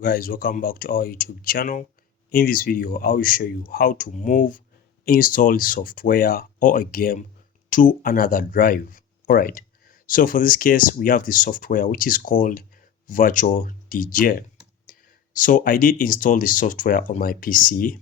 Guys, welcome back to our YouTube channel. In this video I will show you how to move installed software or a game to another drive. Alright, so for this case we have the software which is called virtual DJ. So I did install this software on my PC.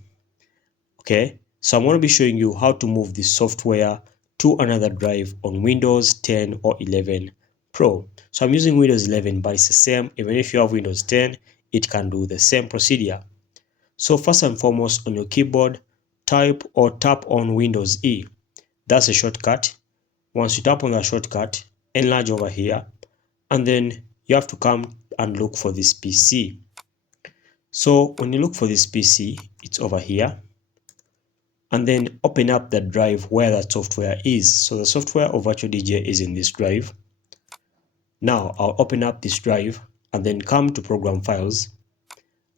Okay, so I'm going to be showing you how to move this software to another drive on Windows 10 or 11 Pro. So I'm using Windows 11, but it's the same. Even if you have Windows 10, it can do the same procedure. So first and foremost, on your keyboard, type or tap on Windows E. That's a shortcut. Once you tap on that shortcut, enlarge over here, and then you have to come and look for this PC. So when you look for this PC, it's over here. And then open up the drive where that software is. So the software of Virtual DJ is in this drive. Now I'll open up this drive and then come to Program Files,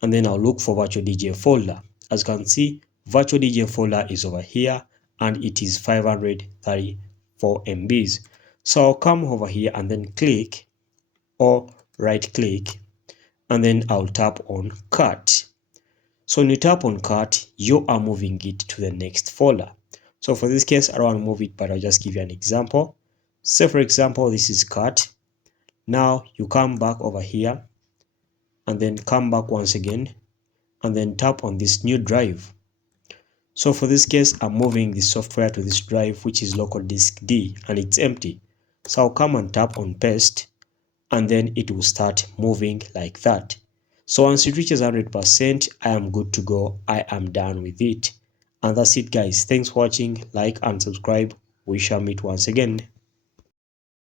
and then I'll look for Virtual DJ folder. As you can see, Virtual DJ folder is over here and it is 534 MBs. So I'll come over here and then click or right click, and then I'll tap on Cut. So when you tap on Cut, you are moving it to the next folder. So for this case, I don't want to move it, but I'll just give you an example. Say for example, this is Cut. Now you come back over here and then come back once again and then tap on this new drive. So for this case, I'm moving the software to this drive, which is local disk D, and it's empty. So I'll come and tap on Paste, and then it will start moving like that. So once it reaches 100%, I am good to go. I am done with it. And that's it, guys. Thanks for watching. Like and subscribe. We shall meet once again.